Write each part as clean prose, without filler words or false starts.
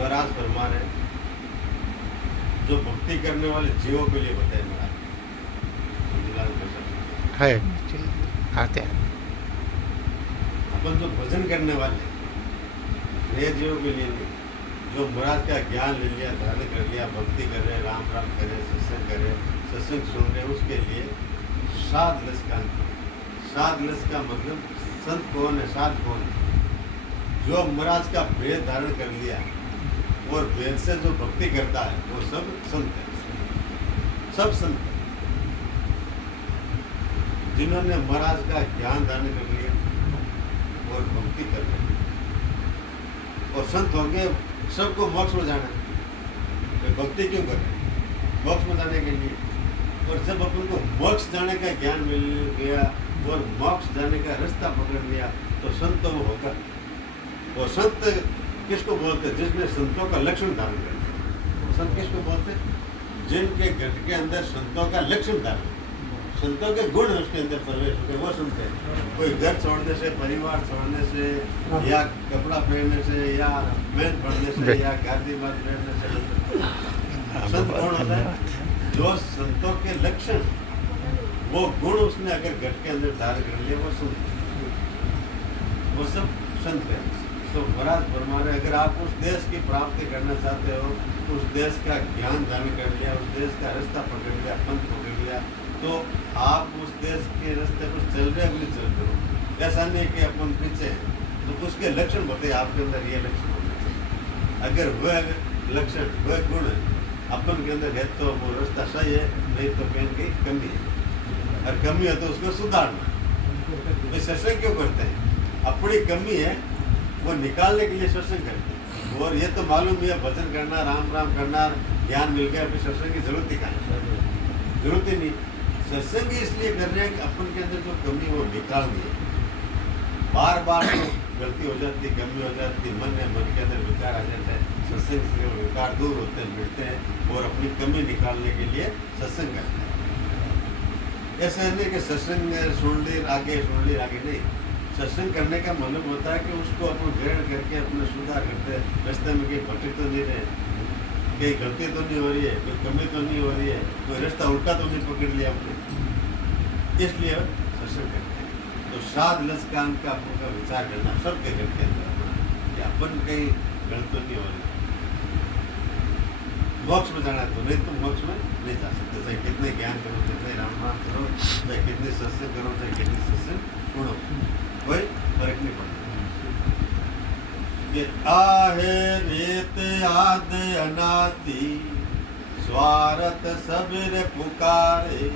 महाराज फरमा रहे जो भक्ति करने वाले जीवों के लिए बताए महाराज है आते हैं अपन जो भजन करने वाले नए जीवों के लिए नहीं, जो महाराज का ज्ञान ले लिया, धारण कर लिया, भक्ति कर रहे, राम राम करे, सत्संग करे, सत्संग सुन रहे, उसके लिए साध लस का मतलब संत कौन है, साध कौन है? जो महाराज का वेद धारण कर लिया और वेद से जो भक्ति करता है वो सब संत है, सब संत है। जिन्होंने महाराज का ज्ञान धारण कर लिया और भक्ति कर रहे और संत हो गए, सबको मोक्ष में जाना है। भक्ति क्यों कर रहे? मोक्ष में जाने के लिए। और जब अपन को मोक्ष जाने का ज्ञान मिल गया और मोक्ष जाने का रास्ता पकड़ लिया तो संत तो वो होगा। और संत किसको बोलते? जिसने संतों का लक्षण धारण कर लिया। संत किसको बोलते? जिनके घट के अंदर संतों का लक्षण धारण, संतों के गुण उसके अंदर प्रवेश होते, वो संत है। कोई घर छोड़ने से, परिवार छोड़ने से, या कपड़ा पहनने से, या मेहनत पढ़ने से, या गादी बात पहनने से संत कौन होता है? जो संतों के लक्षण, वो गुण उसने अगर घट के अंदर धारण कर लिया, वो संत, वो सब संत है। तो महाराज फरमा रहे अगर आप उस देश की प्राप्ति करना चाहते हो, उस देश का ज्ञान धारण कर लिया, उस देश का रास्ता पकड़ लिया, पंथ पकड़ लिया, तो आप उस देश के रास्ते पर चल रहे अपनी चल रहे हो। ऐसा नहीं कि अपन पीछे हैं, तो उसके लक्षण बताइए आपके अंदर ये लक्षण होना चाहिए। अगर वह लक्षण, वह गुण अपन के अंदर है तो वो रास्ता सही है, नहीं तो कहीं कहीं कमी है, और कमी है तो उसको सुधारना। वे सत्संग क्यों करते हैं? अपनी कमी है वो निकालने के लिए सत्संग करते हैं। और ये तो मालूम है भजन करना, राम राम करना, ज्ञान मिल गया, फिर सत्संग की जरूरत ही कहाँ है? जरूरत ही नहीं। सत्संग इसलिए कर रहे हैं कि अपन के अंदर जो कमी वो निकालनी है। बार बार तो गलती हो जाती, कमी हो जाती, मन के अंदर विकार आ जाता है, सत्संग से वो विकार दूर होते हैं, मिटते हैं और अपनी कमी निकालने के लिए सत्संग करते हैं। ऐसा नहीं कि सत्संग सुन ली आगे नहीं। सत्संग करने का मतलब होता है कि उसको अपन ग्रहण करके अपना सुधार करते हैं, रास्ते में कहीं भटक तो नहीं रहे, कहीं गलती तो नहीं हो रही है, कोई कमी तो नहीं हो रही है, कोई रास्ता उल्टा तो नहीं पकड़ लिया आपने, इसलिए सत्संग करते हैं। तो साध लस कान का अपन का विचार करना सबके घर के अंदर अपना कि अपन कहीं गलत तो नहीं हो रही। मोक्ष में जाना तो नहीं, तो मोक्ष में नहीं जा सकते, चाहे कितने ज्ञान करो, कितने राम नाम करो, चाहे कितने सत्संग करो, चाहे कितने सत्संग सुनो, कोई फर्क नहीं पड़ता। कि आहे रेत आद अनादि स्वार्थ सबेर पुकारे,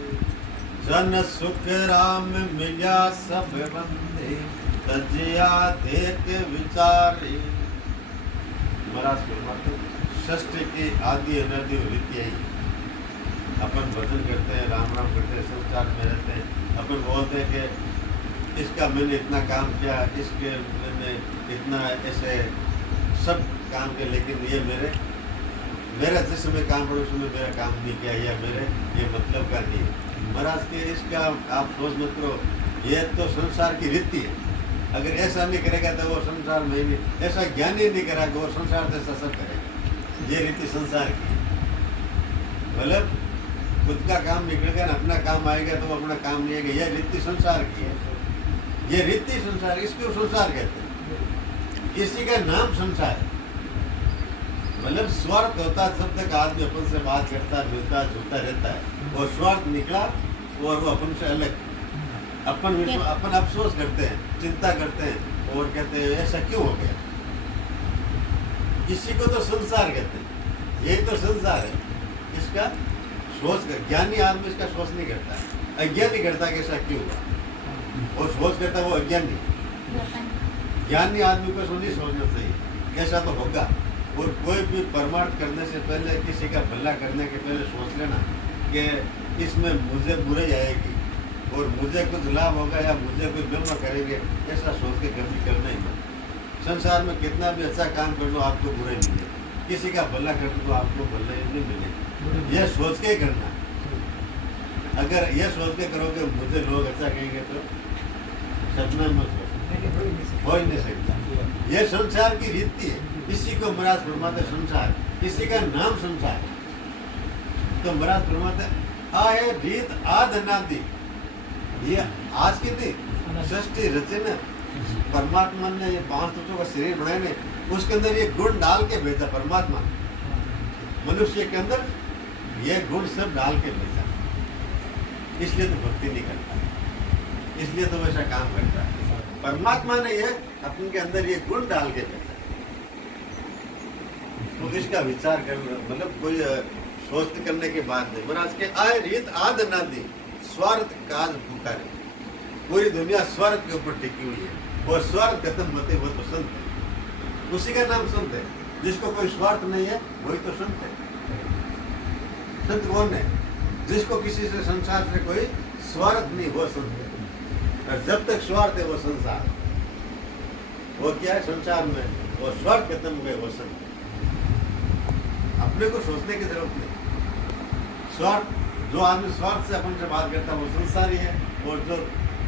जन सुख राम मिल्या सब बंदे, तजिया देख विचारे। महाराज फरमाते षष्ठ की आदि अनादि रीति आई। अपन भजन करते हैं, राम राम करते हैं, संसार में रहते हैं, अपन बोलते हैं कि इसका मैंने इतना काम किया, इसके मैंने इतना ऐसे सब काम किया, लेकिन ये मेरा जिस समय काम पड़े उस समय मेरा काम नहीं किया, या मेरे ये मतलब का नहीं है। महाराज के इसका आप सोच मत करो, ये तो संसार की रीति है। अगर ऐसा नहीं करेगा तो वो संसार में नहीं, ऐसा ज्ञान ही नहीं करेगा वो संसार जैसा सब करेगा। ये रीति संसार की, मतलब खुद का काम निकलेगा ना, अपना काम आएगा तो वो अपना काम नहीं आएगा, यह रीति संसार की है। ये रीति संसार, इसको संसार कहते हैं, इसी का नाम संसार है। मतलब स्वार्थ होता है, जब तक आदमी अपन से बात करता, मिलता जुलता रहता है, और स्वार्थ निकला और वो अपन से अलग, अपन अफसोस करते हैं, चिंता करते हैं और कहते हैं ऐसा क्यों हो गया। इसी को तो संसार कहते हैं, यही तो संसार है। इसका सोच कर ज्ञानी आदमी इसका सोच नहीं करता, अज्ञानी करता कि ऐसा क्यों हुआ, और सोच करता वो अज्ञानी। ज्ञानी आदमी को नहीं सोचना चाहिए ऐसा तो होगा। और कोई भी परमार्थ करने से पहले, किसी का भला करने के पहले सोच लेना कि इसमें मुझे बुराई आएगी और मुझे कुछ लाभ होगा या मुझे कोई बिल्कुल करेंगे, ऐसा सोच के कभी करना ही मत। संसार में कितना भी अच्छा काम कर लो आपको बुराई मिले, किसी का भला कर लो आपको भला नहीं मिले, यह सोच के ही करना। अगर यह सोच के करोगे मुझे लोग अच्छा कहेंगे तो सपना मत हो ही नहीं सकता। यह संसार की रीति है। इसी को महाराज फरमाते संसार, इसी का नाम संसार है। तो महाराज फरमाते आए रीत आद अनादि, ये आज की थी सृष्टि रचना परमात्मा ने ये 5 तत्वों का शरीर बनाए ने, उसके अंदर ये गुण डाल के भेजा परमात्मा मनुष्य के अंदर, ये गुण सब डाल के भेजा। इसलिए तो भक्ति नहीं करता, इसलिए तो वैसा काम करता है। परमात्मा ने ये अपने के अंदर ये गुण डाल के भेजा। तो इसका विचार कर, मतलब कोई सोच करने के बाद नहीं। महाराज के आए रीत आद अनादि स्वार्थ काज पुकारे, पूरी दुनिया स्वार्थ के ऊपर टिकी हुई है और स्वार्थ खत्म होते वो तो संत है, उसी का नाम संत है। जिसको कोई स्वार्थ नहीं है वही तो संत है। संत कौन है? जिसको किसी से संसार से कोई स्वार्थ नहीं, वो संत है। और जब तक स्वार्थ है वो संसार, वो क्या है संसार में, वो स्वार्थ खत्म हुए वो संत है। अपने को सोचने की जरूरत नहीं। स्वार्थ, जो आदमी स्वार्थ से अपन से बात करता है वो संसारी है, और जो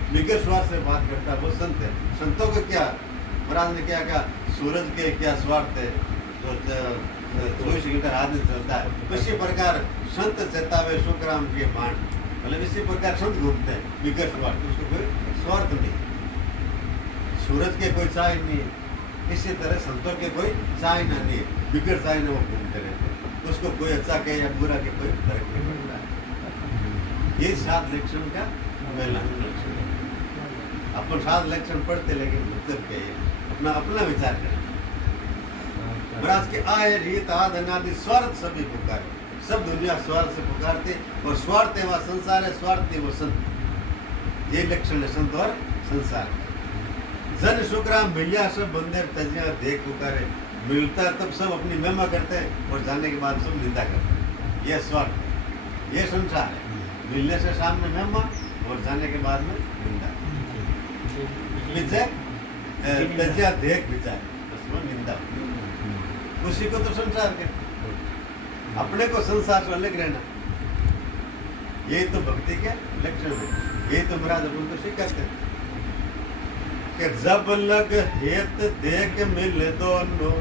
बिगर स्वार्थ से बात करता है वो संत है। संतों को क्या महाराज ने क्या कहा, सूरज के क्या स्वार्थ है जो 24 घंटे रात दिन चलता है, इसी प्रकार संत चेतावे सुखराम के बाण, मतलब इसी प्रकार संत घूमते हैं बिगर स्वार्थ, उसको कोई स्वार्थ नहीं। सूरज के कोई चाय नहीं है, इसी तरह संतों के कोई चाय ना नहीं है, बिगर चाय ना वो घूमते रहते हैं। उसको कोई अच्छा कहे या बुरा के कोई फर्क नहीं पड़ता है। ये 7 लक्षण का पहला लक्षण है। अपन 7 लक्षण पढ़ते, लेकिन मतलब क्या है, अपना अपना विचार करें। महाराज के आए रीत आद अनादि स्वार्थ सभी पुकारे, सब दुनिया स्वार्थ से पुकारते, और स्वार्थ है वह संसार है, स्वार्थ है वो संत। ये लक्षण है संत और संसार का। जन शुक्राम मिलिया सब बंदर तजिया देख पुकारे, मिलता है तब सब अपनी महिमा करते हैं और जाने के बाद सब निंदा करते हैं। ये स्वार्थ है, ये संसार है। मिलने से सामने महिमा और जाने के बाद में निंदा। विजय तजिया देख विचार, उसमें निंदा, उसी को तो संसार के, अपने को संसार से अलग रहना, यही तो भक्ति के लक्षण है। यही तो महाराज अपन को सिखाते हैं कि जब लग हेत देख मिल दोनों,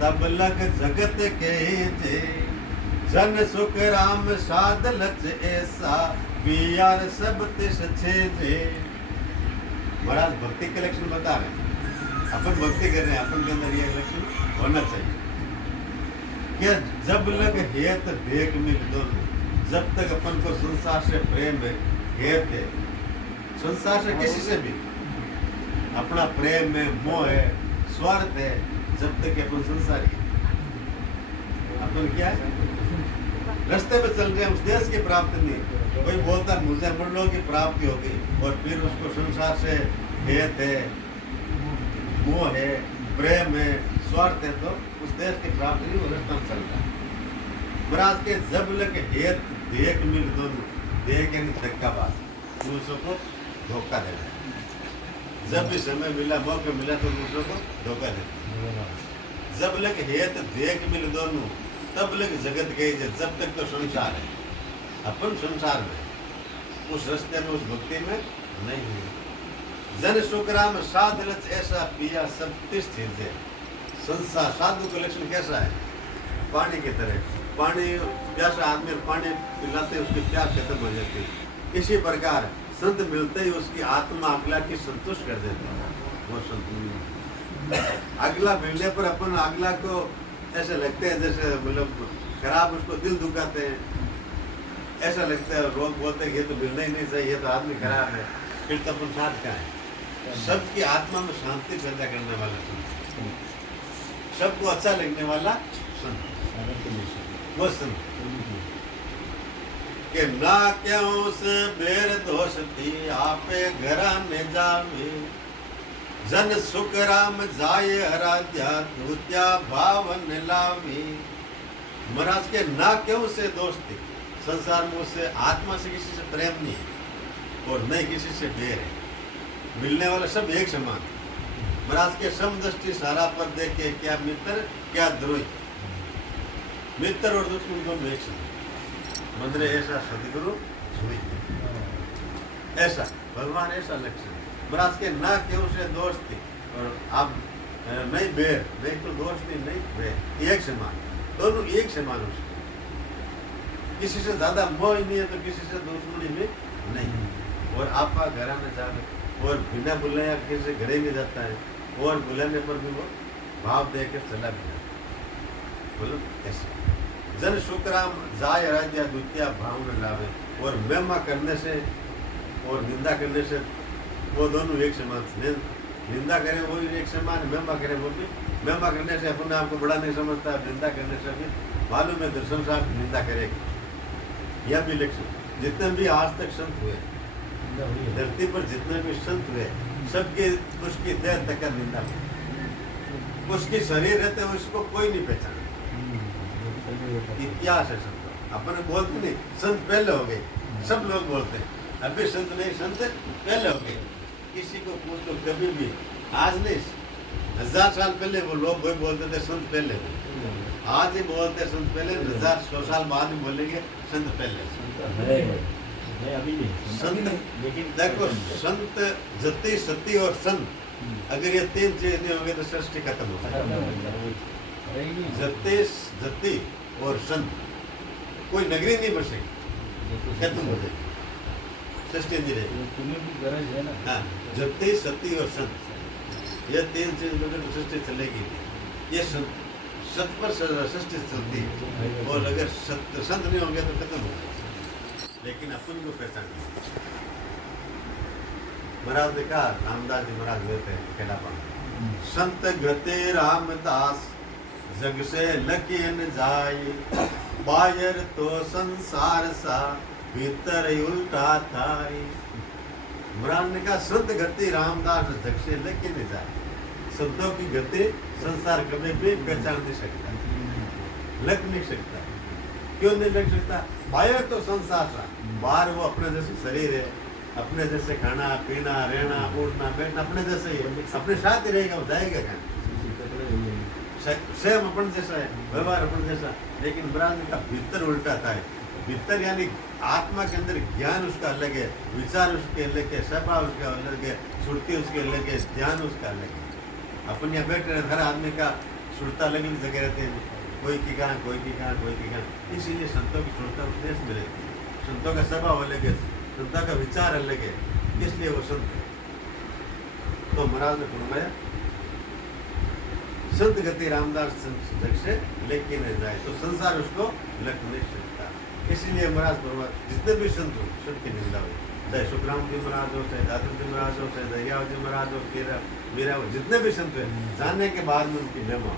तब लग जगत के जे, जन सुख राम साध लच ऐसा, पियार सब तिस छे। महाराज भक्ति के लक्षण बता रहे हैं। अपन भक्ति कर रहे हैं, अपन के अंदर ये लक्षण होना चाहिए कि जब लग हेत देख मिल दोनों, जब तक अपन को संसार से प्रेम है, हेत है, संसार से किसी से भी अपना प्रेम है, मोह है, स्वार्थ है, जब तक अपन संसारी है। अपन क्या है, रास्ते में चल रहे हैं, उस देश की प्राप्ति नहीं। कोई बोलता मुझे मुल्लों की प्राप्ति होगी, और फिर उसको संसार से हेत है, मोह है, प्रेम है, स्वार्थ है, तो उस देश की प्राप्ति नहीं, वो रास्ता में चलता है। महाराज के जब लग हेत देख मिल दोनों, देख यानी धक्का बात, दूसरों को धोखा देना। जब भी समय मिला, मौका मिला तो दूसरों को धोखा देना। जब लग हेत देख मिल दोनों, तब लग जगत गई। जब तक तो संसार है, अपन संसार में, उस रास्ते में, उस भक्ति में नहीं है। जन सुखराम साध लच ऐसा, पिया सब तिस है। संसार साधु का लक्षण कैसा है, पानी की तरह, पानी प्यासा आदमी पानी पिलाते उसकी प्यास खत्म हो जाती है। इसी प्रकार संत मिलते ही उसकी आत्मा अगला की संतुष्ट कर देते हैं, वो संतुष्ट। अगला मिलने पर अपन अगला को ऐसे लगते हैं जैसे मतलब खराब, उसको दिल दुखाते हैं, ऐसा लगता है, लोग बोलते हैं ये तो मिलना ही नहीं चाहिए, ये तो आदमी खराब है। फिर तो अपन साथ का है। सबकी आत्मा में शांति पैदा करने वाला संत, सबको अच्छा लगने वाला संत, वो संत के ना क्यों से बेर दोषती, आपे घरा में जावे, जन सुख राम जाए आराध्या, दूत्या भावन लावी। महाराज के ना क्यों से दोस्ती, संसार में उससे आत्मा से किसी से प्रेम नहीं है और नहीं किसी से बैर है। मिलने वाले सब एक समान। महाराज के समदृष्टि सारा पर देख के क्या मित्र क्या द्रोही, मित्र और दुश्मन दोनों एक समान। मंदिर ऐसा सदगुरु हुई, ऐसा भगवान ऐसा लक्ष्य। महाराज के ना क्यों से दोस्ती, और आप नहीं बैर, नहीं तो दोस्त नहीं बैर, एक समान, दोनों एक समान हो सकते। किसी से ज्यादा मोह नहीं है तो किसी से दुश्मनी में नहीं। और आपका घर आने जाने और बिना बुलाया किसी से घरे में जाता है और बुलाने पर भी वो भाव दे के चला भी जाता है। बोलो ऐसे जन शुक्राम जाय राज्य द्वितीय भाव न लावे। और महिमा करने से और निंदा करने से वो दोनों एक समान। निंदा करे वो भी एक समान, महिमा करे वो भी। महिमा करने से अपने आप को बड़ा नहीं समझता, निंदा करने से भी मालूम है दर्शन साहब निंदा करेगा। यह भी लक्ष्य जितने भी आज तक संत हुए धरती पर, जितने भी संत हुए सबके उसकी देह तक का निंदा हुई। उसकी शरीर रहते हुए उसको कोई नहीं पहचाना। इतिहास है संत। अपन बोलते नहीं संत पहले हो गए, सब लोग बोलते हैं अभी संत नहीं, संत पहले हो गए। किसी को पूछ लो कभी भी, आज नहीं 1000 साल पहले वो लोग वही बोलते थे संत पहले। आज ही बोलते संत पहले, 1000-100 साल बाद ही बोलेंगे संत पहले। संत लेकिन देखो संत जति सती और संत अगर ये 3 चीज नहीं होंगे तो सृष्टि खत्म हो जाएगी। जति जति और संत कोई नगरी नहीं बसेगी, खत्म हो जाएगी, सृष्टि नहीं रहेगी। हाँ, जति सती और संत ये 3 चीज बगैर सृष्टि चलेगी। ये सत पर सृष्टि चलती है और अगर संत नहीं होंगे तो खत्म हो जाएगी। लेकिन अपन को पहचान महाराज ने कहा, रामदास जी महाराज लेते हैं खेलापन। संत गते रामदास जग से लकीन जाई, बाहर तो संसार सा भीतर उल्टा थाई। महाराज ने कहा संत गति रामदास जग से लकीन जाए। संतों की गति संसार कभी भी पहचान नहीं सकता, लग नहीं सकता। क्यों नहीं लग सकता? बाहर तो संसार था, बाहर वो अपने जैसे शरीर है, अपने जैसे खाना पीना रहना उठना बैठना अपने जैसे ही है, अपने साथ ही रहेगा, वो जाएगा कहाँ? स्वयं अपन जैसा है, व्यवहार अपन जैसा। लेकिन महाराज का भीतर उल्टा था। भीतर यानी आत्मा के अंदर ज्ञान उसका अलग है, विचार उसके अलग है, सभा उसका अलग है, सुरती उसके अलग है, ध्यान उसका अलग है। अपन यहाँ बैठ रहे, हर आदमी का सुरता अलग अलग जगह रहते हैं, कोई की कहाँ कोई की कहाँ कोई की कहाँ। इसीलिए संतों की सुरता उपदेश में रहती है, संतों का स्वभाव अलग है, संतों का विचार अलग है, इसलिए वो संत है। तो महाराज ने फरमाया संत गति रामदास जग से लेके न जाए तो संसार उसको लग नहीं सकता। इसीलिए महाराज फरमाया जितने भी संत हो सबकी निंदा हो, चाहे सुखराम जी महाराज हो, चाहे दादू जी महाराज हो, चाहे दरियाव जी महाराज हो, मेरा हो, जितने भी संत हुए जानने के बाद में उनकी महिमा।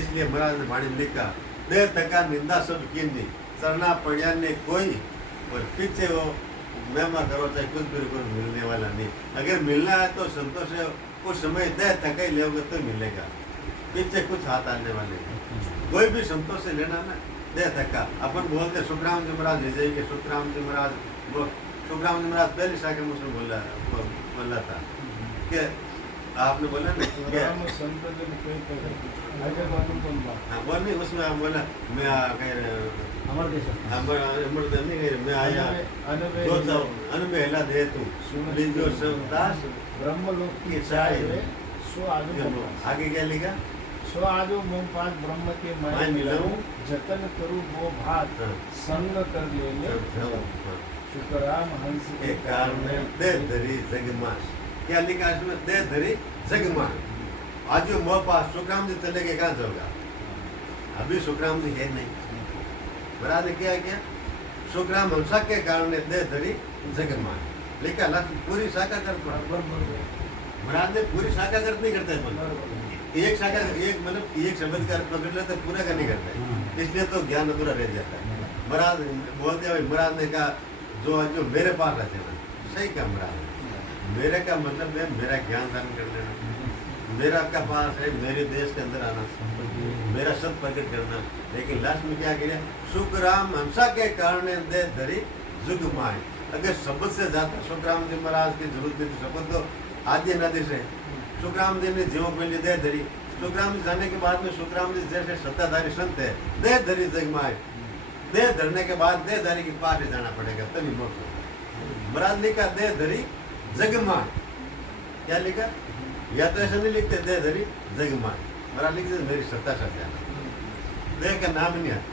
इसलिए महाराज ने वाणी में लिखा, दे थका निंदा सब कीनी, चरना पड़िया ने कोई, और पीछे वो महिमा करो चाहे कुछ भी को मिलने वाला नहीं। अगर मिलना है तो संतों से कुछ समय दे थका ही लोगे तो मिलेगा, पीछे कुछ हाथ आने वाले। कोई भी संतों से लेना ना दे थका। अपन बोलते सुखराम जी महाराज ले जाइए, सुखराम जी महाराज वो सुखराम जी महाराज पहले शाखा मुझसे बोला था कि आपने बोला ना वो नहीं, उसमें हम बोला मैं मैं आया अनुभेला दे तू लीजो दास ब्रह्मलोक की चाय। सो आगे क्या लिखा? सो आजो मोह पास ब्रह्म के मैं मिलाऊं, जतन करूं वो भात संग कर लेने शुक्राम हंस के कारण दे धरी जगमाश। क्या लिखा इसमें? दे धरी जगमाश। आज जो मोह पास सुखराम जी चले गए, कहाँ चल गया? अभी सुखराम जी है नहीं। महाराज ने क्या किया? सुखराम हंसा के कारण दे धरी जगमाश लिखा, पूरी शाखा कर। महाराज ने पूरी शाखा कर नहीं करते, एक शाखा एक मतलब एक शब्द का अर्थ पकड़ लेते पूरा का नहीं करते, इसलिए तो ज्ञान अधूरा रह जाता है। महाराज बोलते भाई, महाराज ने कहा जो मेरे पास रहते हैं सही कहा महाराज। मेरे का मतलब है मेरा ज्ञान दान कर लेना, मेरा का पास है मेरे देश के अंदर आना, मेरा सब प्रकट करना। लेकिन लास्ट में क्या किया? सुखराम हंसा के कारण दे धरी जुग माए। अगर शब्द से ज्यादा सुखराम जी महाराज की जरूरत नहीं, शब्द तो आदि नदी से सुखराम जी ने जीवों के लिए दे धरी। सुखराम जी जाने के बाद में सुखराम जी जैसे सत्ताधारी संत है, दे धरी जग माए। दे धरने के बाद दे धरी के पास ही जाना पड़ेगा तभी मोक्ष। महाराज लिखा दे धरी जग माए। क्या लिखा? या तो ऐसा नहीं लिखते दे धरी जग माय, महाराज लिख देते मेरी सत्ता सर जाना, दे का नाम नहीं आता।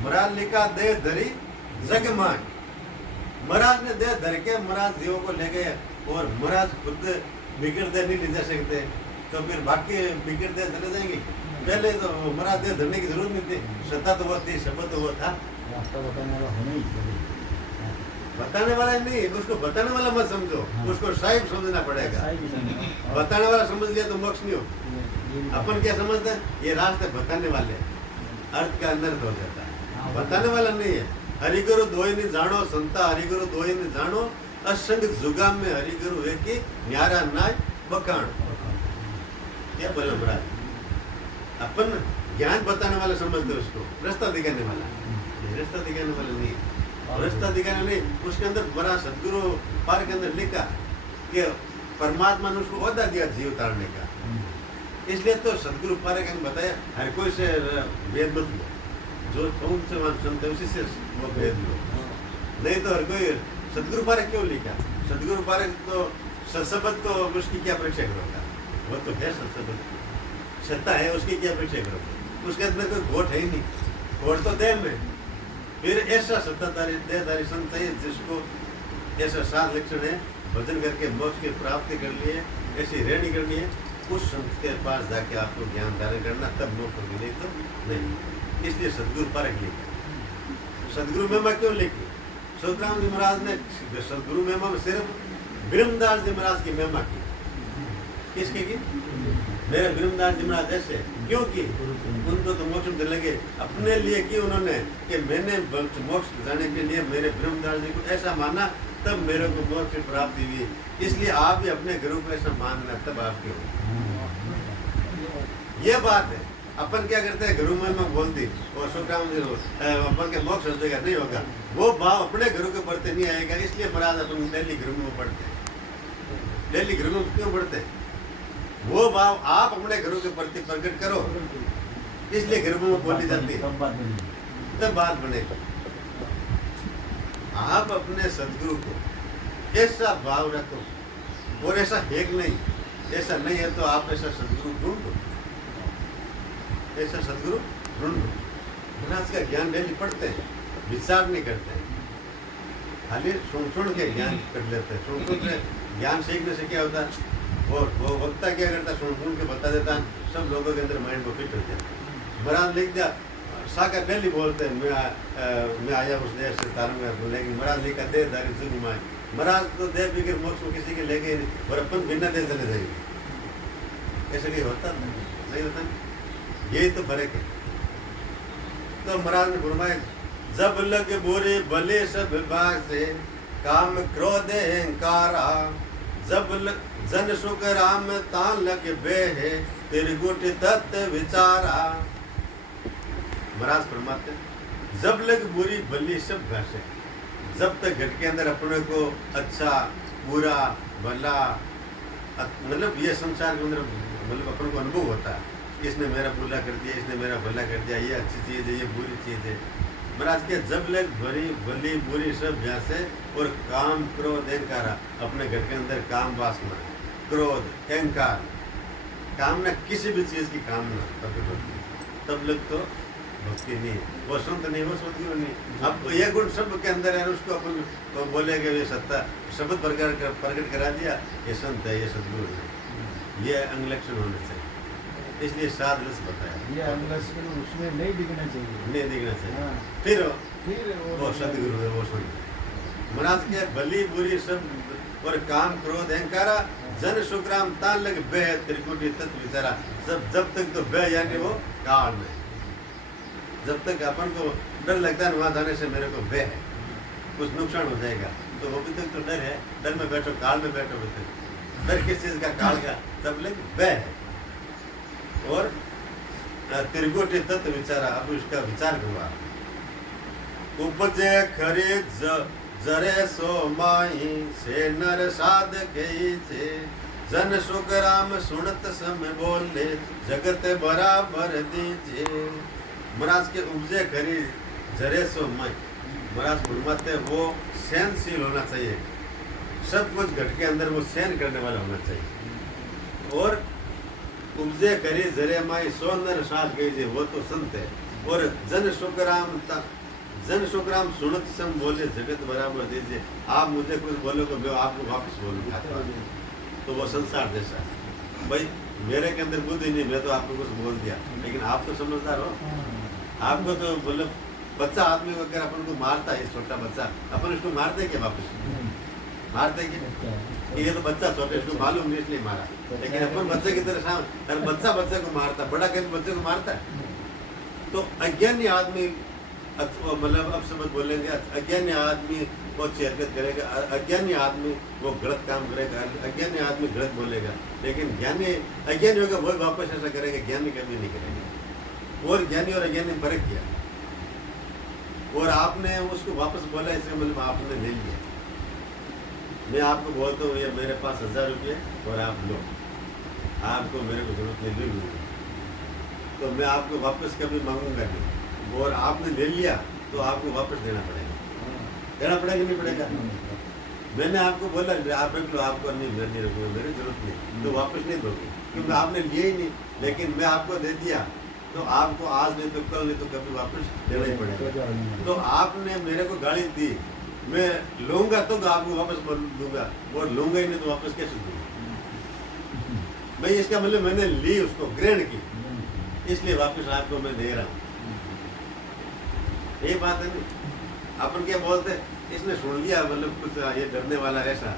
महाराज लिखा दे धरी जग माय, महाराज ने दे धर के महाराज जीवों को ले गए और महाराज खुद बिगड़ते नहीं ले जा सकते, तो फिर बाकी बिगड़ते चले जाएंगे। पहले तो महाराज दे धरने की जरूरत नहीं थी, सत्ता तो वो थी, शब्द तो वो था। रास्ता बताने वाला होना ही चाहिए। बताने वाला नहीं, उसको बताने वाला मत समझो, उसको साहिब समझना पड़ेगा। साहिब ही समझो। बताने वाला समझ लिया तो मोक्ष नहीं हो। ये भी अपन क्या समझते हैं, ये रास्ते बताने वाले हैं, अर्थ का अनर्थ हो जाता है, बताने वाला नहीं है। हरिगुरु दोई नहीं जानो संता, हरिगुरु दोई नहीं जानो, असंग जुगाम में हरिगुरु है कि न्यारा नाय बखान। क्या बोला महाराज, अपन ज्ञान बताने वाला समझते उसको, रास्ता दिखाने वाला, रास्ता दिखाने वाला नहीं है। रास्ता दिखाने नहीं, उसके अंदर बड़ा सदगुरु पार के अंदर लिखा कि परमात्मा ने उसको ओहदा दिया जीव तारने का, इसलिए तो सदगुरु पार के अंदर बताया हर कोई से वेद मत लो, जो कौन से वहां सुनते उसी से वो भेद लो, नहीं तो हर कोई सदगुरु पारक क्यों लिखा? सदगुरु पारक तो सत्सबत तो उसकी क्या परीक्षा करोगा, वो तो है सत्सबत सत्ता है, उसकी क्या परीक्षा करोगे? उसके अंदर कोई घोट है ही नहीं, घोट तो देह में। फिर ऐसा सत्ताधारी देहधारी संत चाहिए जिसको ऐसा 7 लक्षण है, भजन करके मोक्ष की प्राप्ति कर लिए, ऐसी रहनी करनी है, उस संत के पास जाके आपको ज्ञान धारण करना, तब मोक्ष होगी, नहीं तो नहीं। इसलिए सदगुरु पारक लिखा। सदगुरु महिमा क्यों लिखी? सुखराम जी महाराज ने सदगुरु महिमा में सिर्फ ब्रह्मदास जी महाराज की महिमा की। किसकी की? मेरे ब्रह्मदास जी महाराज ऐसे क्योंकि उनको तो मोक्ष दिल लगे, अपने लिए की उन्होंने कि मैंने मोक्ष जाने के लिए मेरे ब्रह्मदास जी को ऐसा माना, तब मेरे को मोक्ष की प्राप्ति हुई। इसलिए आप भी अपने गुरु को ऐसा मानना, तब आपके हो। ये बात है। अपन क्या करते हैं, गुरु महिमा बोलती और सुखराम जी अपन के मोक्ष हो जाएगा, नहीं होगा। वो भाव अपने गुरु के प्रति नहीं आएगा, इसलिए महाराज अपन डेली गुरु में पढ़ते हैं। डेली गुरु में क्यों पढ़ते हैं? वो भाव आप अपने गुरु के प्रति प्रकट करो, इसलिए गुरु में बोली जाती है, तब बात बनेगी। आप अपने सदगुरु को ऐसा भाव रखो, और ऐसा है कि नहीं, ऐसा नहीं है तो आप ऐसा सदगुरु ढूंढो, ऐसा सदगुरु ढूंढो। महाराज का ज्ञान डेली पढ़ते हैं, विचार नहीं करते हैं, खाली सुन के ज्ञान कर लेते हैं। सुन के ज्ञान सीखने से क्या होता है, और वो वक्ता क्या करता है, सुन के बता देता है, सब लोगों के अंदर माइंड को फिट हो जाता है। महाराज लिख दिया, सागर डेली बोलते हैं मैं आया उस देश से तार में, लेकिन महाराज लिखा दे दारी जुग माए। महाराज तो दे बिगर मोक्ष में किसी के ले गए नहीं, और अपन बिना दे चले जाएंगे, ऐसा नहीं होता, नहीं होता। यही तो फर्क है। तो महाराज ने फरमाया, जब लग बुरे भले सब भाग से, काम क्रोध अहंकारा, जब जन सुख राम तान लग बे है, त्रिगुट तत्व विचारा। महाराज फरमाते, जब लग बुरी भली सब भाषे, जब तक घट के अंदर अपने को अच्छा बुरा भला, मतलब ये संसार के अंदर मतलब अपने को अनुभव होता है, इसने मेरा बुरा कर दिया, इसने मेरा भला कर दिया, ये अच्छी चीज़ है, ये बुरी चीज़ है। महाराज के जब लग भरी भली बुरी सब भ्यासे, और काम क्रोध अहंकार, अपने घर के अंदर काम वासना क्रोध अहंकार कामना, किसी भी चीज़ की कामना प्रकट होती है, तब लग तो भक्ति नहीं है, वो संत नहीं, वो सदगुरु नहीं। अब ये गुण सब के अंदर है, उसको अपन तो बोलेंगे ये सत्ता शब्द प्रकट करा दिया, ये संत है, ये सदगुरु है, ये अंग लक्षण होने चाहिए। इसलिए 7 रस बताया, ये अंगलक्षण उसमें नहीं दिखना चाहिए, नहीं दिखना चाहिए। हाँ। फिर फिर वो सदगुरु है, वो संत। महाराज के भली बुरी सब, और काम क्रोध अहंकारा, जन सुखराम तान लग बे त्रिकुटी तत्व विचारा। जब तक तो बे यानी वो काल में, जब तक अपन को डर लगता है वहां जाने से मेरे को बे है, कुछ नुकसान हो जाएगा, तो वो भी तक तो डर है, डर में बैठो, काल में बैठो, डर किस चीज का, काल का, तब लग बे है। और त्रिगुटी तत्व विचारा, अब उसका विचार हुआ, उपजे खरे जरे सो माही, से नर साध गई थे, जन सुख राम सुनत सम बोले, जगत बराबर दीजे। महाराज के उपजे खरी जरे सो माही, महाराज फरमाते वो सहनशील होना चाहिए, सब कुछ घट के अंदर वो सहन करने वाला होना चाहिए। और उपजे करी जरे माई सोंदर साथ गई वो तो संत है। और जन शुक्राम सुनत सम बोले जगत बराबर दीजिए। आप मुझे कुछ बोलोगे मैं आपको वापस बोलूंगा, तो वो संसार जैसा है। भाई मेरे के अंदर बुद्धि नहीं, मैं तो आपको कुछ बोल दिया, लेकिन आप तो समझदार हो। आपको तो बोले बच्चा आदमी अगर अपन को मारता है, छोटा बच्चा, अपन इसको मारते क्या वापस? मारते क्या? ये तो बच्चा छोटे, इसको मालूम नहीं इसलिए मारा। लेकिन अपन बच्चे की तरह अगर बच्चा बच्चे को मारता, बड़ा कभी बच्चे को मारता है? तो अज्ञानी आदमी मतलब अब समझ बोलेंगे, अज्ञानी आदमी वो हरकत करेगा, अज्ञानी आदमी वो गलत काम करेगा, अज्ञानी आदमी गलत बोलेगा। लेकिन ज्ञानी अज्ञानी होगा वो वापस ऐसा करेगा, ज्ञानी कभी नहीं करेगा। और ज्ञानी और अज्ञानी में फर्क किया, और आपने उसको वापस बोला, इसलिए मतलब आपने ले लिया। मैं आपको बोलता हूँ ये मेरे पास 1000 रुपये और आप लो, आपको मेरे को जरूरत नहीं ली, तो मैं आपको वापस कभी मांगूंगा नहीं। और आपने ले लिया तो आपको वापस देना पड़ेगा। देना पड़ेगा नहीं पड़ेगा? मैंने आपको बोला आप रख लो, आपको नहीं मैं नहीं रखूँगा, मेरी जरूरत नहीं, तो वापस नहीं दोगे क्योंकि आपने लिया ही नहीं। लेकिन मैं आपको दे दिया तो आपको आज नहीं तो कल नहीं तो कभी वापस देना ही पड़ेगा। तो आपने मेरे को गाली दी, मैं लूँगा तो आपको वापस दूंगा, और लूँगा ही नहीं तो वापस कैसे दूँगा? भाई इसका मतलब मैंने ली, उसको ग्रहण की, इसलिए वापस आपको मैं दे रहा हूँ। ये बात है नहीं। अपन क्या बोलते, इसने सुन लिया मतलब कुछ ये डरने वाला ऐसा,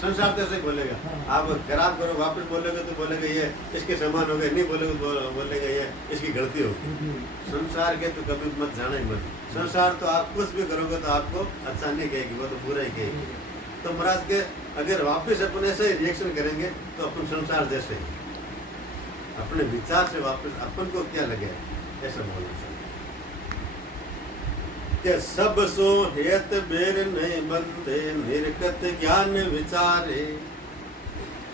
संसार तो ऐसे बोलेगा। आप खराब करो वापस बोलोगे तो बोलेगा ये इसके समान हो गए, नहीं बोलोगे तो बोलेगा ये इसकी गलती होगी। संसार के तो कभी मत जाना ही मत। संसार तो आप कुछ भी करोगे तो आपको अच्छा नहीं कहेगी, वो तो बुरा ही कहेगी। तो महाराज के अगर वापस अपन ऐसे ही रिएक्शन करेंगे तो अपन संसार जैसे अपने विचार से वापस अपन को क्या लगे ऐसा बोलना चाहिए कि सब सो हेत बेर नहीं बंदे निर्गत ज्ञान विचारे,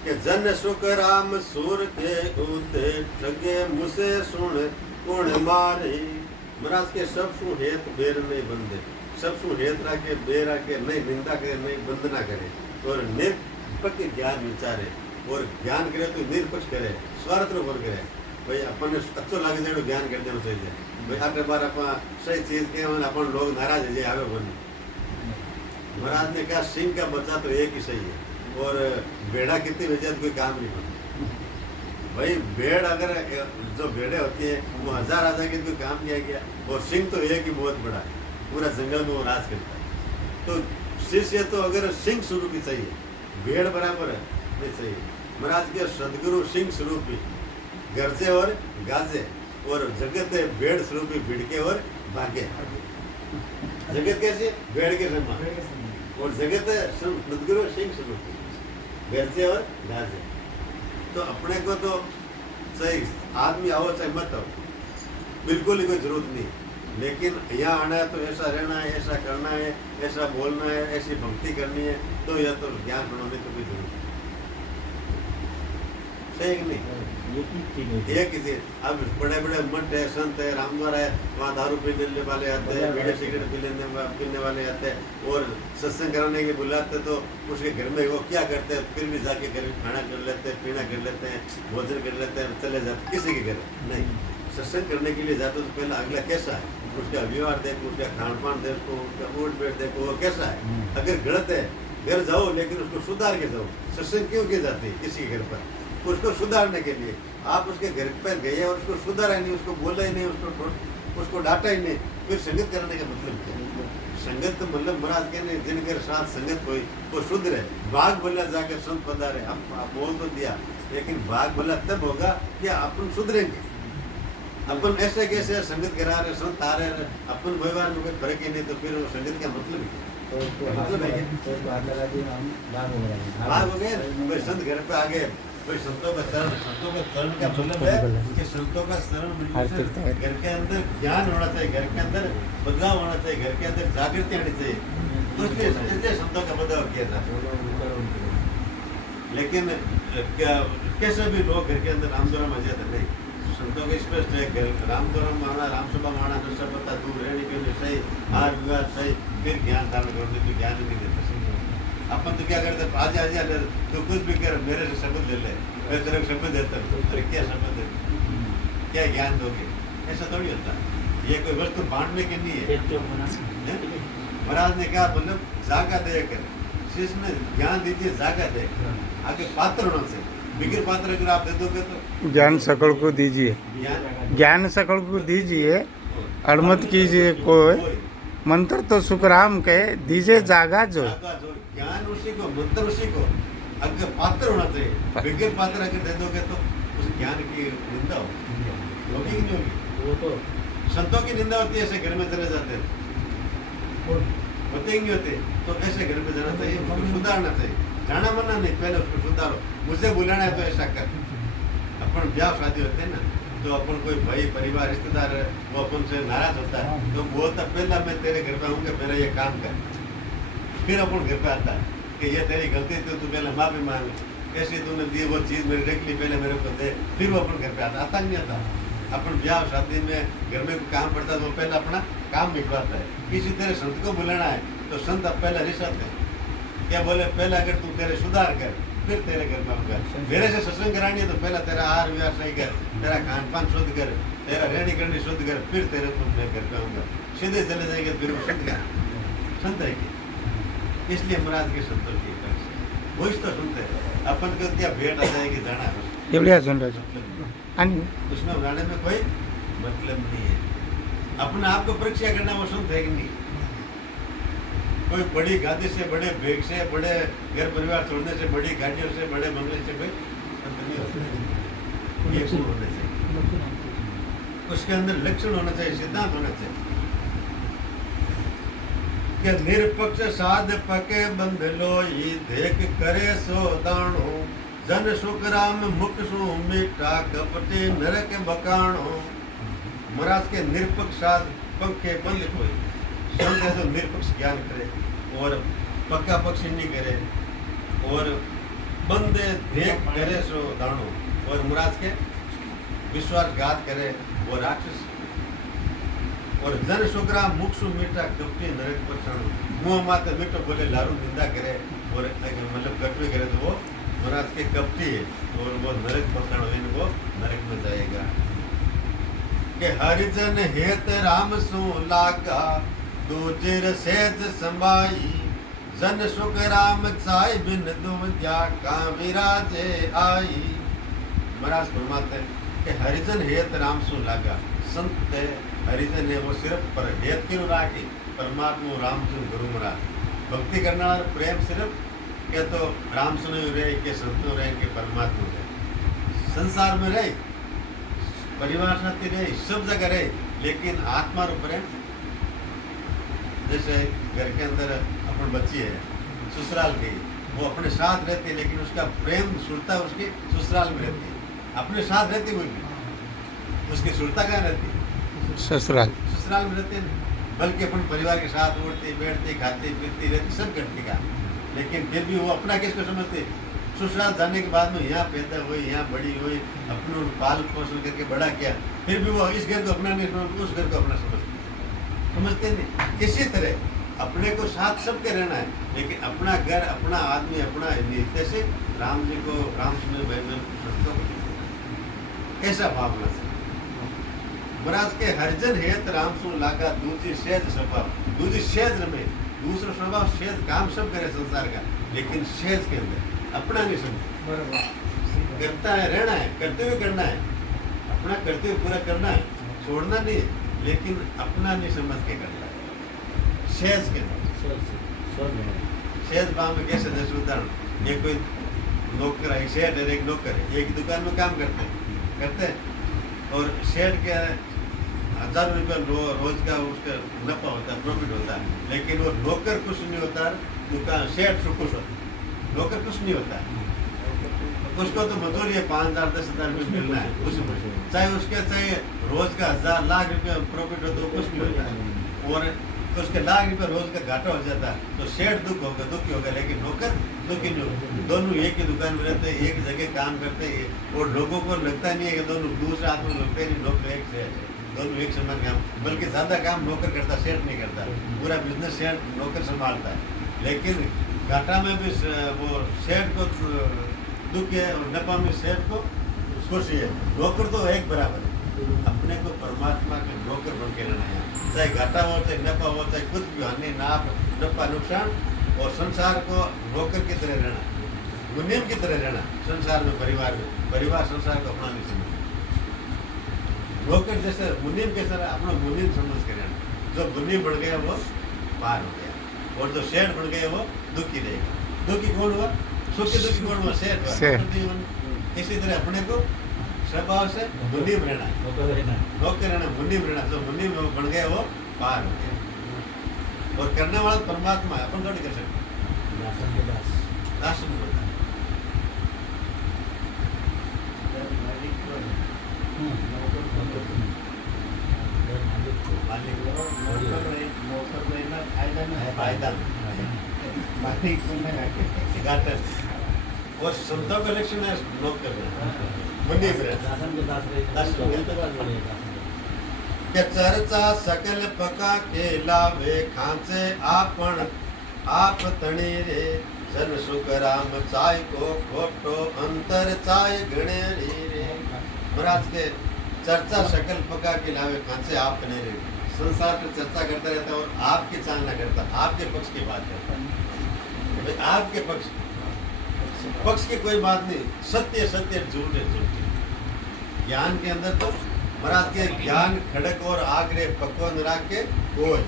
कि जन सुख राम सुर के उते ठगे मुसे सुन गुण मारे। महाराज के सब सु हेत बेर नहीं बंदे, सब सु हेत राखे बेर राखे नहीं निंदा करे नहीं वंदना करे, और निरपक्ष ज्ञान विचारे, और ज्ञान करे तो निरपक्ष करे, स्वार्थ रो करे। भाई अपन अच्छो लागे जाए ज्ञान कर देना चाहिए। भाई अगर बार अपन सही चीज के अपन लोग नाराज है आवे बन। महाराज ने कहा सिंह का बच्चा तो एक ही सही है, और भेड़ा कितनी वजह कोई काम नहीं बनता। भाई भेड़ अगर जो भेड़े होती है वो 1000 आ जाएगी कोई काम किया गया, और सिंह तो एक ही बहुत बड़ा है, पूरा जंगल में वो राज करता है। तो शिष्य तो अगर सिंह स्वरूप ही चाहिए, भेड़ बराबर है नहीं चाहिए। महाराज के सदगुरु सिंह स्वरूपी गरजे और गाजे, और जगत है भेड़ स्वरूपी भिड़के और भागे। जगत कैसे भेड़ के समान, और जगत है सदगुरु सिंह स्वरूपी गरजे और गाजे। तो अपने को तो सही आदमी आओ चाहे मत आओ, बिल्कुल ही कोई जरूरत नहीं। लेकिन यहाँ आना है तो ऐसा रहना है, ऐसा करना है, ऐसा बोलना है, ऐसी भक्ति करनी है, तो यह तो ज्ञान बनाने की कोई जरूरत नहीं। सही नहीं एक ही चीज। अब बड़े बड़े मठ है, संत है, रामद्वार है, वहाँ दारू पीने वाले आते हैं, बीड़ी सिगरेट पीने वाले आते हैं, और सत्संग कराने के लिए बुलाते तो उसके घर में वो क्या करते हैं, फिर भी जाके घर में खाना कर लेते हैं, पीना कर लेते हैं, भोजन कर लेते हैं, चले जाते। किसी के घर नहीं, सत्संग करने के लिए जाते तो पहले अगला कैसा है, उसका व्यवहार देखो, उसका खान पान देखो, उसका उठ बैठ देखो, वो कैसा है। अगर गलत है घर जाओ, लेकिन उसको सुधार के जाओ। सत्संग क्यों की जाती है किसी के घर पर? उसको सुधारने के लिए। आप उसके घर पर गए और उसको सुधारा ही नहीं, उसको बोला ही नहीं, उसको डांटा ही नहीं, फिर संगत करने का मतलब क्या? संगत मतलब महाराज कहने जिनके साथ संगत हुई वो शुद्ध रहे। बाघ बोला जाकर संत पधारे, आप बोल तो दिया, लेकिन बाघ बोला तब होगा कि अपन सुधरेंगे। अपन ऐसे कैसे संगत करा रहे, संत आ रहे, अपन व्यवहार में कोई फर्क ही नहीं, तो फिर वो संगत का मतलब क्या? मतलब है बाघ हो गए। कोई संत घर पे आ गए, कोई संतों का शरण का मतलब है कि संतों का शरण घर के अंदर ज्ञान होना चाहिए, घर के अंदर बदलाव होना चाहिए, घर के अंदर जागृति आनी चाहिए। तो इसलिए संतों का बदलाव किया था। लेकिन कैसे भी लोग घर के अंदर रामद्वारा आ जाते नहीं। संतों के स्पष्ट है, रामद्वारा माना, रामसभा माना, नशा पता दूर रहने के लिए सही, हार विवाद सही, फिर ज्ञान धारण करने तो ज्ञान ही नहीं देता। अपन तो क्या करते आज ले तो कुछ भी कर मेरे से शब्द ले ले मैं तेरे को शब्द देता हूँ अरे क्या शब्द दे क्या ज्ञान दोगे ऐसा थोड़ी होता ये कोई वस्तु बांटने की नहीं है महाराज ने कहा मतलब जागा दे कर शिष्य ने ज्ञान दीजिए जागा दे आगे पात्र होना चाहिए बिगर पात्र अगर आप दे दोगे तो ज्ञान सकल को दीजिए ज्ञान ज्ञान सकल को दीजिए अड़मत कीजिए कोई मंत्र तो सुखराम के दीजिए जागा जो जागा जो ज्ञान उसी को मंत्र उसी को अगर पात्र होना चाहिए बिगर पात्र अगर दे दोगे तो उस ज्ञान की निंदा होगी कि नहीं होगी वो तो संतों की निंदा होती है ऐसे घर में चले जाते हैं होते ही नहीं होते तो ऐसे घर में जाना चाहिए उसको सुधारना चाहिए जाना मना नहीं पहले उसको सुधारो मुझे बुलाना है तो ऐसा कर अपन ब्याह शादी होते हैं ना तो अपन कोई भाई परिवार रिश्तेदार है वो अपन से नाराज होता है तो बोलता पहला मैं तेरे घर पे आऊँगा मेरा ये काम कर फिर अपन घर पे आता है कि ये तेरी गलती थी तू पहले माफी मांग कैसे तूने दी वो चीज़ मेरी रख ली पहले मेरे को दे फिर वो अपन घर पे आता नहीं आता अपन ब्याह शादी में घर में काम पड़ता है तो पहले अपना काम निकलवाता है किसी तेरे संत को बुलाना है तो संत अब पहले रिश्वत है क्या बोले पहले अगर तू तेरे सुधार कर फिर तेरे घर में आऊँगा मेरे से सत्संग करानी है तो पहला तेरा आहार विहार सही कर तेरा खान पान शुद्ध कर तेरा रहनी करनी शुद्ध कर फिर तेरे को मैं घर पे आऊँगा सीधे चले जाएंगे फिर वो संत है कि इसलिए महाराज के संतों की वो तो सुनते हैं अपन को क्या भेंट आ जाएगी जाना है एवढ्या सुन राजू आणि उसमें जाने में कोई मतलब नहीं है अपने आप को परीक्षा करना वो सुनते है कि नहीं कोई बड़ी गादी से बड़े बेग से बड़े घर परिवार छोड़ने से बड़ी गाड़ियों से बड़े बंगले से कोई संत नहीं होता ये गुण होने चाहिए उसके अंदर लक्षण होना चाहिए सिद्धांत होना चाहिए कि निरपक्ष साध पके बंध लोई देख करे सो दाणो जन सुख राम मुख सु मीठा कपटे नरक बकाणो महाराज के निरपक्ष साध पंखे बंद कोई संत है तो निरपक्ष ज्ञान करे और पक्का पक्षी नहीं करे और बंदे देख करे सो दाणो और महाराज के विश्वासघात करे वो राक्षस और जन सुखरा मुख सु मीठा कपटी नरक बकाणो मुँह मात्र मीठो बोले लारू निंदा करे और मतलब कटवी करे तो वो महाराज के कपटी है और वो नरक पकड़ वो नरक में जाएगा कि हरिजन हेत राम सु लागा दूजिर सेज समाई जन सुख राम चाय बिन दुविद्या का विराजे आई महाराज फरमाते हैं कि हरिजन हेत राम सु लागा संत हरिजन है वो सिर्फ पर हेत क्यों राखी परमात्मा राम सु गुरु महाराज भक्ति करना और प्रेम सिर्फ क्या तो राम सुनो रहे के संतो रहे के परमात्मा रहे संसार में रहे परिवार साथ रहे सब जगह रहे लेकिन आत्मा और प्रेम जैसे घर के अंदर अपन बच्ची है ससुराल की वो अपने साथ रहती है लेकिन उसका प्रेम सुरता उसकी ससुराल में रहती है अपने साथ रहती हुई भी उसकी सुरता कहाँ रहती है ससुराल में रहती है बल्कि अपन परिवार के साथ उठती बैठती खाती पीती रहती सब करती का लेकिन फिर भी वो अपना किसको समझते ससुराल जाने के बाद में यहाँ पैदा हुई यहाँ बड़ी हुई अपनों पाल पोषण करके बड़ा किया फिर भी वो इस घर को अपना नहीं समझते उस घर को अपना समझते नहीं इसी तरह अपने को साथ सबके रहना है लेकिन अपना घर अपना आदमी अपना जैसे राम जी को राम सुने भाई संतों को ऐसा भावना से महाराज के हरिजन हेत राम सु लागा दूजी सेज स्वभाव दूजी सेज में दूसरा स्वभाव शेष काम सब करे संसार का लेकिन शेष के अंदर अपना नहीं समझ करता है रहना है करते हुए करना है अपना करते हुए पूरा करना है छोड़ना नहीं लेकिन अपना नहीं समझ के करना है शेष के अंदर शेष भाव में कैसे जैसे उदाहरण ये कोई नौकर है शेठ है एक नौकर है एक दुकान में काम करते हैं और शेठ के 1000 रुपये रोज का उसका नफा होता है प्रॉफिट होता है लेकिन वो नौकर कुछ नहीं होता दुकान शेठ से खुश होता नौकर कुछ नहीं होता उसको तो मजदूरी है 5000 10,000 रुपये मिलना है कुछ चाहे उसके चाहे रोज का 1000 लाख रुपये प्रॉफिट हो तो कुछ नहीं होता और तो उसके लाख रुपये रोज का घाटा हो जाता है तो शेठ दुखी होगा लेकिन नौकर दुखी नहीं होगा दोनों एक ही दुकान में रहते हैं एक जगह काम करते हैं और लोगों को लगता नहीं है कि दोनों दूसरे आदमी लगते नहीं नौकर एक से दोनों एक समान काम बल्कि ज़्यादा काम नौकर करता शेठ नहीं करता पूरा बिजनेस शेठ नौकर संभालता है लेकिन घाटा में भी वो सेठ को दुख है और नफा में सेठ को खुशी है। नौकर तो एक बराबर है। अपने को परमात्मा के नौकर बन के रहना है, चाहे घाटा हो चाहे नफा हो चाहे कुछ भी हानि नाप नफा नुकसान, और संसार को नौकर की तरह रहना, मुनीम की तरह रहना। संसार में परिवार संसार को अपना नहीं समझ, नौकर जैसे मुनीम के तरह अपना मुनीम समझ के रहना। जो मुनीम बढ़ गया वो पार हो गया, और जो शेठ बढ़ गया वो दुखी रहेगा। दुखी कौन हुआ? सुखी दुखी कौन हुआ? शेठ हुआ। इसी तरह अपने को स्वभाव से मुनीम रहना, नौकर रहना, मुनीम रहना। जो मुनीम बन गया वो पार हो गया, और करने वाला परमात्मा है, अपन थोड़ी कर सकते। दास नहीं होता। नौकर रहना फायदा में है, फायदा मालिक को नहीं रखे। घाटा। और संतों का लक्षण है नौकर रहना, मुनीम रहना। के चर्चा सकल पका के लावे खांचे आपन आप तणी रे, जन सुख राम चाय को खोटो अंतर चाय गणे रे। महाराज के चर्चा सकल पका के लावे खांचे आप तणी रे, संसार में चर्चा करता रहता है और आपकी चालना करता, आपके पक्ष की बात करता है। आपके पक्ष की कोई बात नहीं, सत्य सत्य झूठ है झूठ। ज्ञान के अंदर तो महाराज के ज्ञान खड़क और आग रे पकवान राख के गोज,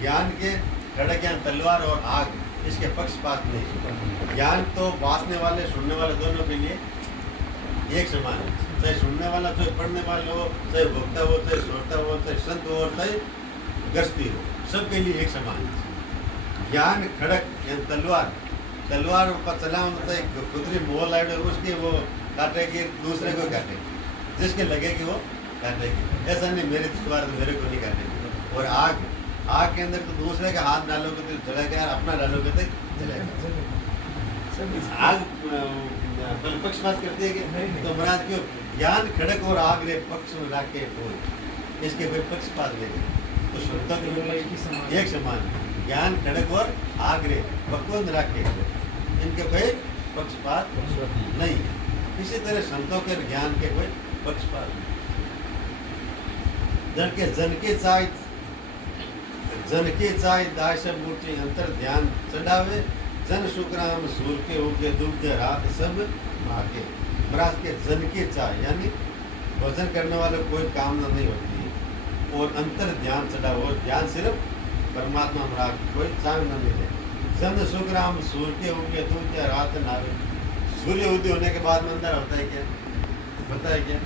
ज्ञान के खड़क ज्ञान तलवार और आग, इसके पक्षपात नहीं। ज्ञान तो वासने वाले सुनने वाले दोनों के लिए एक समान है, चाहे सुनने वाला, चाहे पढ़ने वाला हो, चाहे भोक्ता हो, चाहे श्रोता हो, चाहे संत हो, चाहे गृहस्थी हो, सबके लिए एक समान है। ज्ञान खड़क यानी तलवार पर चला चाहे खुदरी मोह लाइड उसकी वो काटेगी, दूसरे को काटेगी, जिसके लगेगी वो काटेगी। ऐसा नहीं मेरी तलवार तो मेरे को नहीं काटेगी। और आग के अंदर तो दूसरे का हाथ डालोगे तो जलेगा, यार अपना डालोगे तो जलेगा। आग पक्षपात करती है कि तो महाराज क्यों? ज्ञान खड़क और आग रे पक्ष में रख के इसके कोई पक्षपात नहीं, तो शुद्धता के एक समान है। ज्ञान खड़क और आग रे पक्वंद रख के इनके कोई पक्षपात नहीं है। इसी तरह संतों के ज्ञान के कोई पक्षपात नहीं। जन के चाय दास बूटी अंतर ध्यान चढ़ावे, जन सुखराम सूर के उगे दुग्ध रात सब भागे। महाराज के जन की चाय यानी भजन करने वाले कोई कामना नहीं होती है, और अंतर ध्यान चढ़ावे, और ध्यान सिर्फ परमात्मा महाराज कोई चाहना नहीं है। जन सुखराम सूर के उगे दुग्ध रात नावे। सूर्य उदय होने के बाद में अंदर होता है क्या? पता है क्या?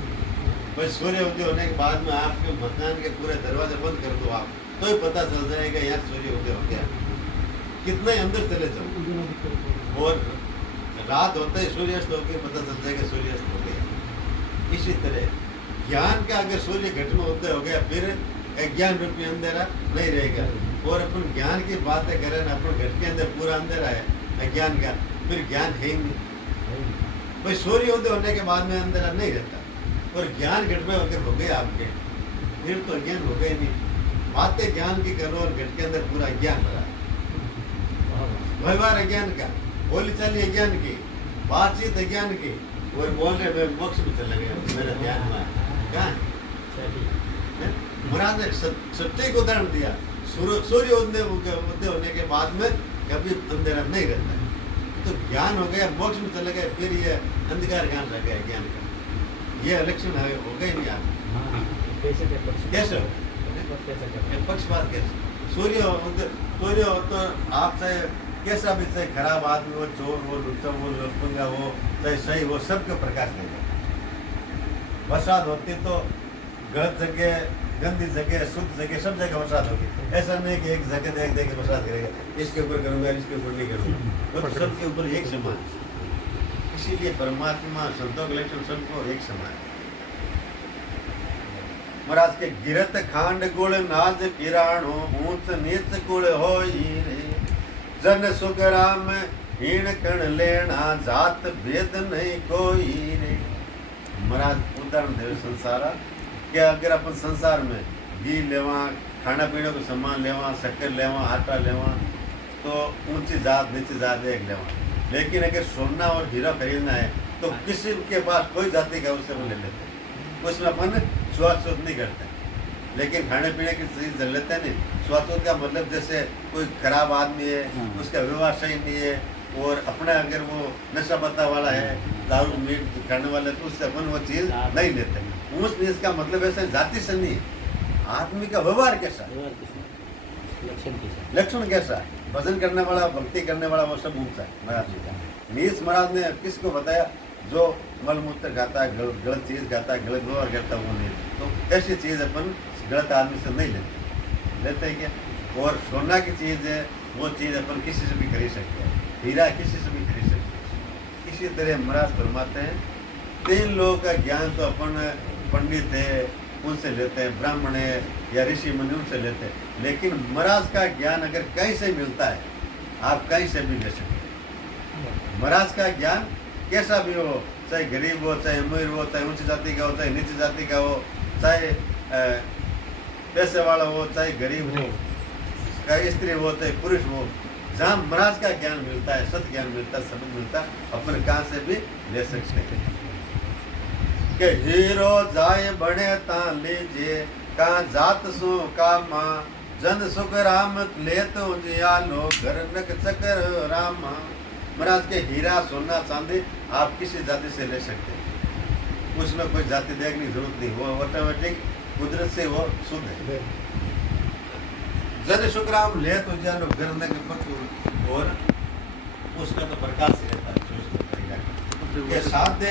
भाई सूर्य उदय होने के बाद में आपके मकान के पूरे दरवाजे बंद कर दो आप, तो ही पता चल जाएगा यार सूर्य उदय हो गया। कितना ही अंदर चले जाओ, और रात होता है सूर्यास्त होकर पता चल जाएगा सूर्यास्त हो गया। इसी तरह ज्ञान का अगर सूर्य घट में उदय हो गया, फिर अज्ञान रूपी अंधेरा नहीं रहेगा। और अपन ज्ञान की बातें करें ना, अपन घट के अंदर पूरा अंधेरा है अज्ञान का, फिर ज्ञान है ही नहीं। भाई सूर्य उदय होने के बाद में अंधेरा नहीं रहता, और ज्ञान घट में अगर हो गया आपके, फिर तो अज्ञान हो गया नहीं। बातें ज्ञान की करो और घट के अंदर पूरा अज्ञान भरा, व्यवहार अज्ञान का, बोली चाली अज्ञान की, बातचीत अज्ञान की, और बोलने में मोक्ष में चला गया मेरा ध्यान में कहाँ? महाराज ने सत्य को उदाहरण दिया। सूर्य उदय होने के बाद में कभी अंधेरा नहीं रहता है, तो ज्ञान हो गया, मोक्ष में चले गए, फिर ये अंधकार ज्ञान रह गया ज्ञान का। ये लक्षण है हो गई नहीं आप कैसे पक्षपात कैसे? सूर्य हो तो आप चाहे कैसा भी, चाहे खराब आदमी हो, चोर हो, लुच्चा हो, लुटपुंगा हो, चाहे सही हो, सबका प्रकाश देगा। बरसात होती तो गलत जगह, गंदी जगह, शुद्ध जगह, सब जगह बरसात होगी। ऐसा नहीं कि एक जगह देख देख के बरसात करेगा, इसके ऊपर करूँगा इसके ऊपर नहीं करूँगा, तो सबके ऊपर एक समान। इसीलिए परमात्मा संतों के लक्षण सबको एक समान है। महाराज के गिरत खांड गुण नाज किराणो, ऊंच नीच कुल होई रे, जन सुख राम हीण कण लेना, जात भेद नहीं कोई रे। महाराज उदाहरण दे संसारा कि अगर अपन संसार में घी लेवा, खाना पीने को सामान लेवा, शक्कर लेवा, आटा लेवा, तो ऊंची जात नीची जात देख ले। लेकिन अगर सोना और हीरा खरीदना है तो किसी के पास कोई जाति का उससे वो ले लेते हैं, उसमें अपन छुआछूत नहीं करते। लेकिन खाने पीने की चीज़ ले लेते हैं नहीं। छुआछूत का मतलब जैसे कोई खराब आदमी है, उसका व्यवहार सही नहीं है, और अपना अगर वो नशा पत्ता वाला है, दारू मीट खाने वाला, तो उससे अपन वो चीज़ नहीं लेते। ऊंच नीच का मतलब ऐसे जाति से नहीं है, आदमी का व्यवहार कैसा है, लक्षण कैसा है, भजन करने वाला, भक्ति करने वाला, वो सब ऊंचा है महाराज जी का। नीच महाराज ने किसको बताया? जो मलमूत्र खाता है, गलत चीज़ खाता है, गलत व्यवहार करता है, वो नहीं। तो ऐसी चीज़ अपन गलत आदमी से नहीं लेते हैं क्या? और सोना की चीज़ है, वो चीज़ अपन किसी से भी खरीद सकते हैं, हीरा किसी से भी खरीद सकते हैं। इसी तरह महाराज फरमाते हैं 3 लोगों का ज्ञान तो अपन पंडित है उनसे लेते हैं, ब्राह्मण है या ऋषि मुनि उनसे लेते हैं, लेकिन महाराज का ज्ञान अगर कहीं से मिलता है, आप कहीं से भी ले सकते हैं। महाराज का ज्ञान कैसा भी हो, चाहे गरीब हो, चाहे अमीर हो, चाहे ऊंची जाति का हो, चाहे नीची जाति का हो, चाहे पैसे वाला हो, चाहे गरीब हो, चाहे स्त्री हो, चाहे पुरुष हो, जहाँ महाराज का ज्ञान मिलता है, सत ज्ञान मिलता है, समझ मिलता है, अपन कहाँ से भी ले सकते हैं। के हीरो जाए बड़े ता लीजिए, कहाँ जात सो का माँ, जन सुख राम ले तो जियालो, घर नक चकर रामा। महाराज के हीरा सोना चांदी आप किसी जाति से ले सकते हैं, उसमें कोई जाति देखने की जरूरत नहीं, वो ऑटोमेटिक कुदरत से वो शुद्ध है। जन सुख राम ले तो जियालो, घर नक पक, और उसका तो प्रकाश रहता है, के साथ